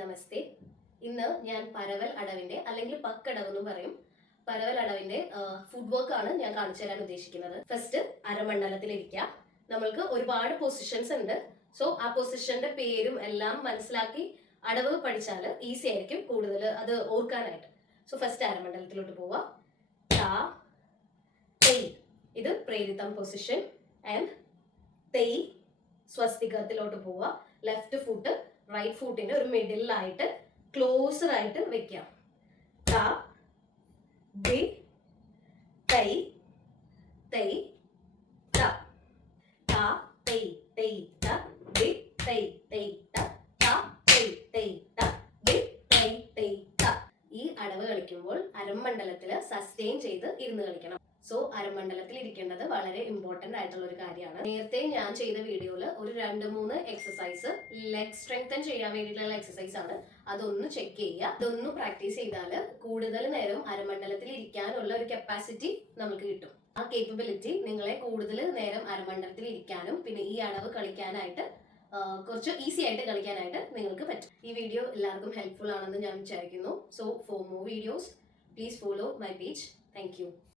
നമസ്തേ. ഇന്ന് ഞാൻ പരവൽ അടവിന്റെ അല്ലെങ്കിൽ പക്കടവ് എന്ന് പറയും, പരവൽ അടവിന്റെ ഫുഡ് വർക്ക് ആണ് ഞാൻ കാണിച്ചു തരാൻ ഉദ്ദേശിക്കുന്നത്. ഫസ്റ്റ് അരമണ്ഡലത്തിലിരിക്കുക. നമ്മൾക്ക് ഒരുപാട് പൊസിഷൻസ് ഉണ്ട്. സോ ആ പൊസിഷന്റെ പേരും എല്ലാം മനസ്സിലാക്കി അടവ് പഠിച്ചാൽ ഈസി ആയിരിക്കും കൂടുതൽ അത് ഓർക്കാനായിട്ട്. സോ ഫസ്റ്റ് അരമണ്ഡലത്തിലോട്ട് പോവാ. ടാ തെയ്, ഇത് പ്രേരിതം പൊസിഷൻ. ആൻഡ് തെയ് സ്വസ്തികത്തിലോട്ട് പോവാ. ലെഫ്റ്റ് ഫുട്ട് റൈറ്റ് ഫുട്ടിന്റെ ഒരു മിഡിലായിട്ട് ക്ലോസർ ആയിട്ട് വെക്കാം. ത ദി തൈ തൈ ത ത തൈ തൈ ത ദി തൈ തൈ ത ത തൈ തൈ ത ദി തൈ തൈ ത. ഈ അടവ് കളിക്കുമ്പോൾ അരമണ്ഡലത്തില് സസ്റ്റെയിൻ ചെയ്ത് ഇരുന്ന് കളിക്കണം. സോ അരമണ്ഡലത്തിൽ ഇരിക്കേണ്ടത് വളരെ ഇമ്പോർട്ടന്റ് ആയിട്ടുള്ള ഒരു കാര്യമാണ്. നേരത്തെ ഞാൻ ചെയ്ത വീഡിയോയിൽ ഒരു 2-3 എക്സസൈസ് ലെഗ് സ്ട്രെങ്തൻ ചെയ്യാൻ വേണ്ടിയിട്ടുള്ള എക്സസൈസ് ആണ്. അതൊന്ന് ചെക്ക് ചെയ്യുക. അതൊന്ന് പ്രാക്ടീസ് ചെയ്താൽ കൂടുതൽ നേരം അരമണ്ഡലത്തിൽ ഇരിക്കാനുള്ള ഒരു കപ്പാസിറ്റി നമുക്ക് കിട്ടും. ആ കേപ്പബിലിറ്റി നിങ്ങളെ കൂടുതൽ നേരം അരമണ്ഡലത്തിൽ ഇരിക്കാനും പിന്നെ ഈ അടവ് കളിക്കാനായിട്ട് കുറച്ച് ഈസി ആയിട്ട് കളിക്കാനായിട്ട് നിങ്ങൾക്ക് പറ്റും. ഈ വീഡിയോ എല്ലാവർക്കും ഹെൽപ്ഫുൾ ആണെന്ന് ഞാൻ വിചാരിക്കുന്നു. So for more videos please follow my page. Thank you.